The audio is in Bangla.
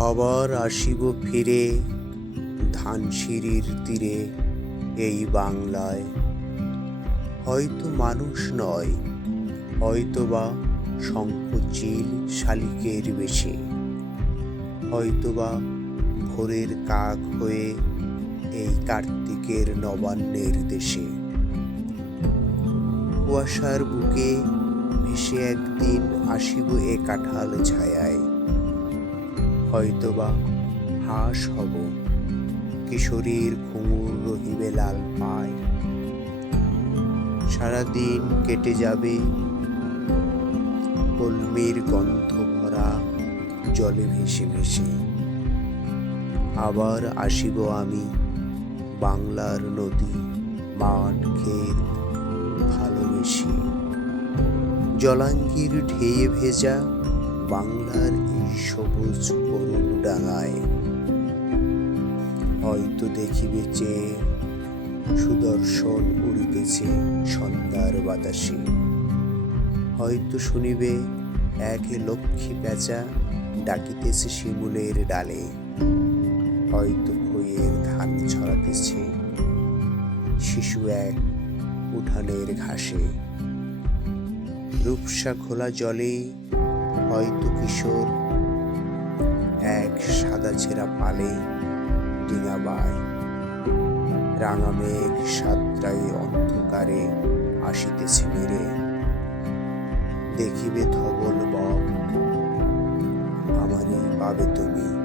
আবার আসিব ফিরে ধানসিঁড়ির তীরে এই বাংলায়। হয়তো মানুষ নয়, হয়তোবা শঙ্খচিল শালিকের বেশে, হয়তোবা ভোরের কাক হয়ে এই কার্তিকের নবান্নের দেশে। কুয়াশার বুকে ভেসে একদিন আসিব এ কাঁঠাল ছায়ায়। হয়তোবা হাঁস হব, কিশোরীর ঘুঙুর রহিবে লাল পায়। সারাদিন কেটে যাবে কলমির গন্ধ ভরা জলে ভেসে ভেসে। আবার আসিব আমি বাংলার নদী, মাঠ, ক্ষেত ভালোবেসে। জলাঙ্গির ঢেয়ে ভেজা বাংলার এই সবুজ করুণ ডাঙায়। হয়তো দেখিবে চেয়ে সুদর্শন উড়িতেছে সন্ধ্যার বাতাসে। হয়তো শুনিবে এক লক্ষ্মী পেঁচা ডাকিতেছে শিমুলের ডালে। হয়তো খইয়ের ধান ছড়াতেছে শিশু এক উঠানের ঘাসে। রূপসা খোলা জলে হয়তো কিশোর এক সাদা ছেঁড়া পালে ডিঙা বায়। রাঙা মেঘ সাতটায় অন্ধকারে আসিতেছে মেরে। দেখিবে ধবল বক, আমারই পাবে তুমি।